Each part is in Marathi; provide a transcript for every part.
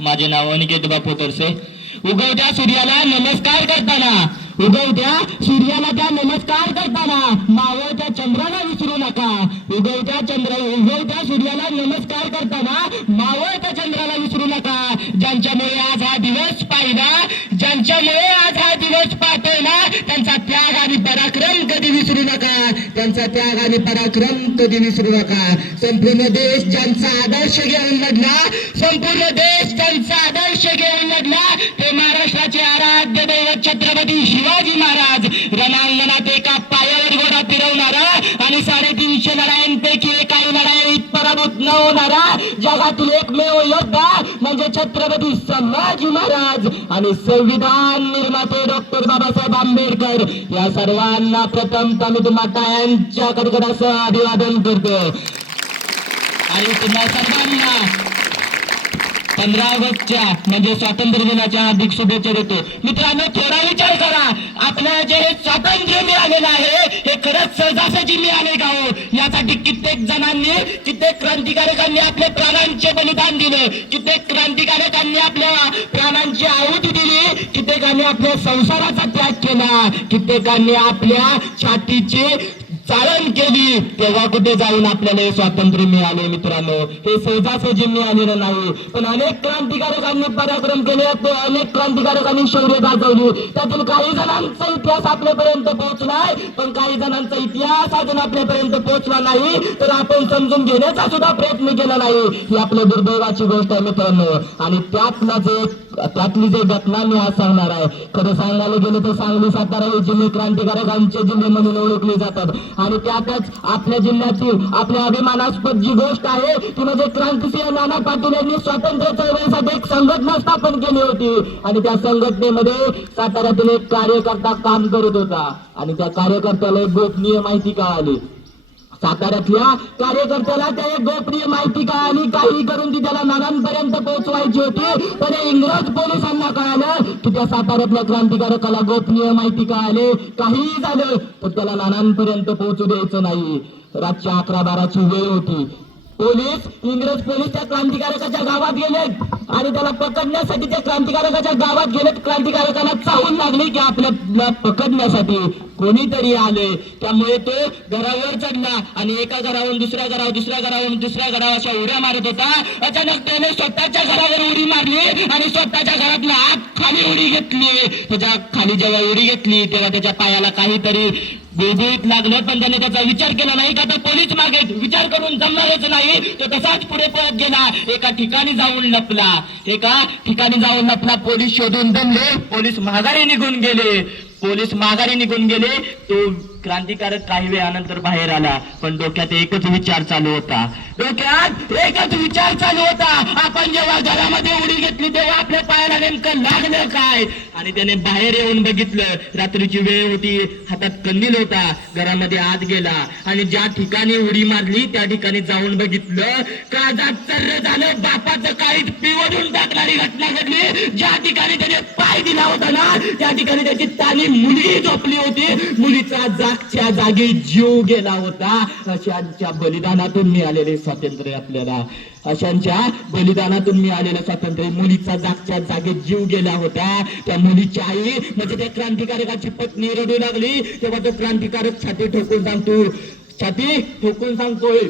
माझे नाव अनिकेत बापू तरसे. उगवत्या सूर्याला नमस्कार करताना उगवत्या सूर्याला त्या नमस्कार करताना मावळत्या चंद्राला विसरू नका. उगवत्या चंद्र उगवत्या सूर्याला नमस्कार करताना मावळत्या चंद्राला विसरू नका. ज्यांच्यामुळे आज हा दिवस पाहिला ज्यांच्यामुळे आज हा दिवस पाहतोय ना त्यांचा त्याग आणि पराक्रम कधी विसरू नका. त्यांचा त्याग आणि पराक्रम कधी विसरू नका. संपूर्ण देश ज्यांचा आदर्श घेऊन लढला संपूर्ण देश छत्रपती शिवाजी महाराज रणांगणात एका पायावर घोडा फिरवणारा आणि साडेतीनशे लढायांपैकी एकाही लढाईत पराभूत न होणारा जगातील एकमेव योद्धा म्हणजे छत्रपती संभाजी महाराज आणि संविधान निर्माते डॉक्टर बाबासाहेब आंबेडकर. या सर्वांना प्रथम मी तुम्हा टाळ्यांच्या कडकडाचं अभिवादन करतो. आणि तुम्हा सर्वांना पंधरा ऑगस्टच्या म्हणजे स्वातंत्र्य दिनाच्या हार्दिक शुभेच्छा देतो. मित्रांनो थोडा विचार करा. आपलं जे हे स्वातंत्र्य मिळालेलं आहे हे खरंच सहजासहजी मिळाले का हो? यासाठी कित्येक जणांनी कित्येक क्रांतिकारकांनी आपल्या प्राणांचे बलिदान दिलं. कित्येक क्रांतिकारकांनी आपल्या प्राणांची आहुती दिली. कित्येकांनी आपल्या संसाराचा त्याग केला. कित्येकांनी आपल्या छातीचे चाळण केली तेव्हा कुठे जाऊन आपल्याला हे स्वातंत्र्य मिळाले मित्रांनो? हे सहजासहजी मिळालेलं नाही. पण अनेक क्रांतिकारकांनी पराक्रम केले ते अनेक क्रांतिकारकांनी शौर्य गाजवली. त्यातील काही जणांचा इतिहास आपल्यापर्यंत पोहोचलाय पण काही जणांचा इतिहास अजून आपल्यापर्यंत पोहोचला नाही. तर आपण समजून घेण्याचा सुद्धा प्रयत्न केला नाही. ही आपल्या दुर्दैवाची गोष्ट आहे मित्रांनो. आणि त्यातला जे त्यातली जे घटना मी आज सांगणार आहे खरं सांगायला गेलं तर सांगली सातारा हे जिल्हे क्रांतिकारकांचे जिल्हे म्हणून ओळखले जातात. आणि त्यातच आपल्या जिल्ह्यातील आपल्या अभिमानास्पद जी गोष्ट आहे ती म्हणजे क्रांतिसिंह नाना पाटील यांनी स्वातंत्र्य चळवळीसाठी एक संघटना स्थापन केली होती. आणि त्या संघटनेमध्ये साताऱ्यातील एक कार्यकर्ता काम करत होता. आणि त्या कार्यकर्त्याला एक गोपनीय माहिती कळाली. साताऱ्यातल्या कार्यकर्त्याला त्या एक गोपनीय माहिती कळाली. काही करून ती त्याला नानांपर्यंत पोहोचवायची होती पण इंग्रज पोलिसांना कळालं की त्या साताऱ्यातल्या क्रांतिकारकाला गोपनीय माहिती कळाली. काहीही झालं तर त्याला नानांपर्यंत पोहोचू द्यायचं नाही. रातच्या अकरा बाराची वेळ होती. पोलीस इंग्रज पोलीस त्या क्रांतिकारकाच्या गावात गेलेत. आणि त्याला पकडण्यासाठी त्या क्रांतिकारकाच्या गावात गेलेत. क्रांतिकारकाला चाहून लागली की आपल्याला पकडण्यासाठी. कोणीतरी आले. त्यामुळे तो घरावर चढला आणि एका घरावरून दुसऱ्या घरावर दुसऱ्या घरावरून दुसऱ्या घरावर अशा उड्या मारत होता. अचानक त्याने स्वतःच्या घरावर उडी मारली आणि स्वतःच्या घरातला आत खाली उडी घेतली. त्याच्याखाली जेव्हा उडी घेतली तेव्हा त्याच्या पायाला काहीतरी गुळगुळीत लागलं पण त्याने त्याचा विचार केला नाही का? तर पोलीस मागे विचार करून जमणारच नाही. तो तसाच पुढे पळत गेला. एका ठिकाणी जाऊन लपला. एका ठिकाणी जाऊन लपला. पोलीस शोधून दमले पोलीस माघारी निघून गेले. पोलीस माघारी निघून गेले. तो क्रांतिकारक काही वेळानंतर बाहेर आला. पण डोक्यात एकच विचार चालू होता. डोक्यात एकच विचार चालू होता. आपण जेव्हा घरामध्ये उडी घेतली तेव्हा आपल्या पायाला नेमकं लागलं काय? आणि त्याने बाहेर येऊन बघितलं. रात्रीची वेळ होती. हातात कंदील होता. घरामध्ये आत गेला. आणि ज्या ठिकाणी उडी मारली त्या ठिकाणी जाऊन बघितलं. काळजात चर्र झालं. बापाचं काळीत पिवडून टाकणारी घटना घडली. ज्या ठिकाणी त्याने पाय दिला होता ना त्या ठिकाणी त्याची ताली मुलगी झोपली होती. मुलीचा जागच्या जागी जीव गेला होता. अशांच्या बलिदानातून मिळालेले स्वातंत्र्य आपल्याला. अशांच्या बलिदानातून मिळालेलं स्वातंत्र्य मुलीचा जागच्या जागेत जीव गेला होता. त्या मुलीची आई म्हणजे त्या क्रांतिकारकाची पत्नी रडू लागली. तेव्हा तो क्रांतिकारक छाती ठोकून सांगतो छाती ठोकून सांगतोय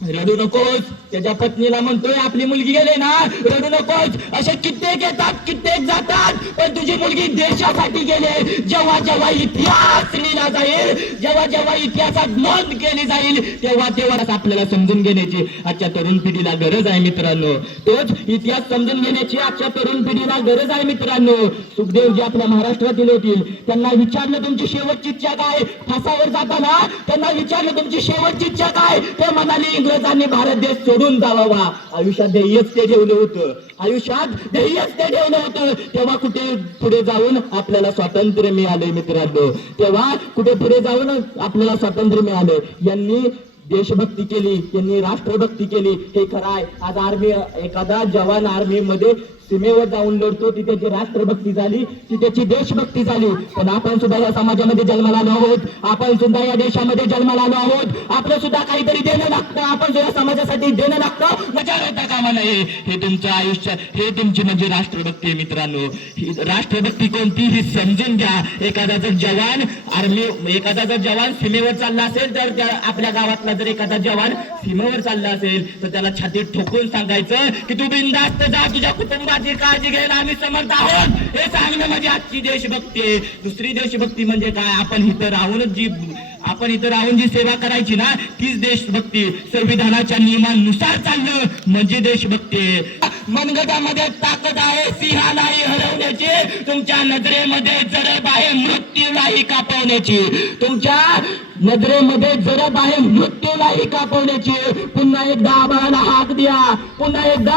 रडू नकोस. त्याच्या पत्नीला म्हणतोय आपली मुलगी गेले ना रडू नकोस. असे कित्येक येतात कित्येक जातात. पण तुझी मुलगी देशासाठी गेले. जेव्हा जेव्हा इतिहास लिहिला जाईल जेव्हा जेव्हा इतिहासात नोंद केली जाईल तेव्हा तेव्हा आपल्याला समजून घेण्याची आजच्या तरुण पिढीला गरज आहे मित्रांनो. तोच इतिहास समजून घेण्याची आजच्या तरुण पिढीला गरज आहे मित्रांनो. सुखदेव जे आपल्या महाराष्ट्रातील होतील त्यांना विचारलं तुमची शेवटची इच्छा काय? फासावर जाताना त्यांना विचारलं तुमची शेवटची इच्छा काय? ते म्हणाले इंग्रजांनी भारत देश सोडून जावावा. आयुष्यात ध्येयच ते ठेवलं होतं. आयुष्यात ध्येयच ते ठेवलं होतं. तेव्हा कुठे पुढे जाऊन आपल्याला स्वातंत्र्य मिळाले मित्रांनो. तेव्हा कुठे पुढे जाऊन आपल्याला स्वातंत्र्य मिळाले. यांनी देशभक्ती केली यांनी राष्ट्रभक्ती केली. हे खरं आहे. आज आर्मी एखादा जवान आर्मी मध्ये सीमेवर जाऊन लढतो. ती राष्ट्रभक्ती झाली ती त्याची देशभक्ती झाली. पण आपण सुद्धा या समाजामध्ये जन्माला आलो आहोत. आपण सुद्धा या देशामध्ये जन्माला आलो आहोत. आपलं सुद्धा काहीतरी देणं लागतं. आपण सुद्धा समाजासाठी देणं लागतं. मजा कामा नये हे तुमचं आयुष्य हे तुमची म्हणजे राष्ट्रभक्ती आहे मित्रांनो. राष्ट्रभक्ती कोणती ही समजून घ्या. एखादा जर जवान आर्मी एखादा जर जवान सीमेवर चालला असेल तर त्या आपल्या गावातला जर एखादा जवान सीमेवर चालला असेल तर त्याला छातीत ठोकून सांगायचं की तू बिंदास्त जा तुझ्या कुटुंबात माझी काळजी घ्यायला आम्ही समर्थ आहोत. हे सांगणं म्हणजे आजची देशभक्ती आहे. दुसरी देशभक्ती म्हणजे काय? आपण इथं राहूनच जी आपण इथं राहून जी सेवा करायची ना तीच देशभक्ती. संविधानाच्या नियमानुसार चाललं म्हणजे देशभक्ती. मनगटामध्ये ताकद आहे सिंहालाही हरवण्याची. तुमच्या नजरेमध्ये जरब आहे मृत्यूलाही कापवण्याची. तुमच्या नजरेमध्ये जरब आहे मृत्यूलाही कापवण्याची. पुन्हा एकदा आबाळाला हाक द्या. पुन्हा एकदा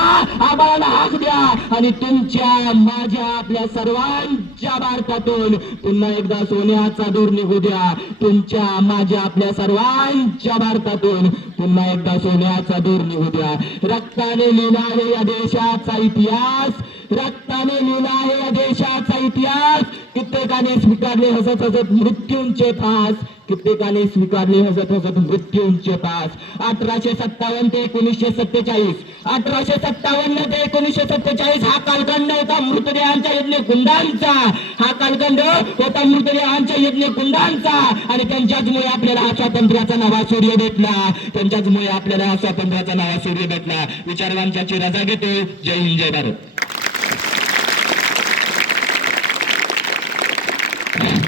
आबाळाला हाक द्या. आणि तुमच्या माझ्या आपल्या सर्वांच्या भारतातून पुन्हा एकदा सोन्याचा दूर निघू द्या. तुमच्या माझ्या आपल्या सर्वांच्या भारतातून पुन्हा एकदा सोन्याचा दूर निघू द्या. रक्ताने लिहिला आहे या देशाचा इतिहास रक्ताने लिहिला आहे या देशाचा इतिहास. कित्येकाने स्वीकारले हसत हसत मृत्यूंचे फास कित्येकाने स्वीकारले हसत हसत मृत्यूंचे पास. अठराशे सत्तावन्न ते एकोणीसशे सत्तेचाळीस. अठराशे सत्तावन्न ते एकोणीसशे सत्तेचाळीस हा कालखंड होता मृतदेहांच्या यज्ञ कुंडांचा. हा कालखंड होता मृतदेहांच्या यज्ञ कुंडांचा. आणि त्यांच्याचमुळे आपल्याला हा स्वातंत्र्याचा नवा सूर्य भेटला. त्यांच्याचमुळे आपल्याला हा स्वातंत्र्याचा नवा सूर्य भेटला. विचारवांच्याची रजा घेतो जय हिंद जय भारत.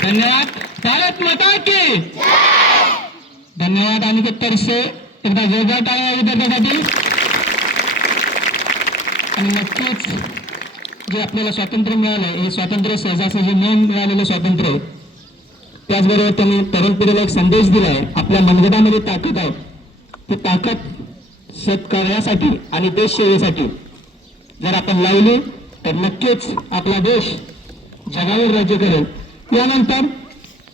धन्यवाद. भारत माता की धन्यवाद अनिकेत तरसे. एकदा जोरदार टाळ्या विद्यार्थ्यासाठी. आणि नक्कीच जे आपल्याला स्वातंत्र्य मिळालं हे स्वातंत्र्य सहजासहजी न मिळालेलं स्वातंत्र्य आहे. त्याचबरोबर त्यांनी तरुण पिढीला एक संदेश दिला आहे आपल्या मनगटामध्ये ताकद आहे. ती ताकद सत्कार्यासाठी आणि देश सेवेसाठी. जर आपण लावली तर नक्कीच आपला देश जगावर राज्य करेल. यानंतर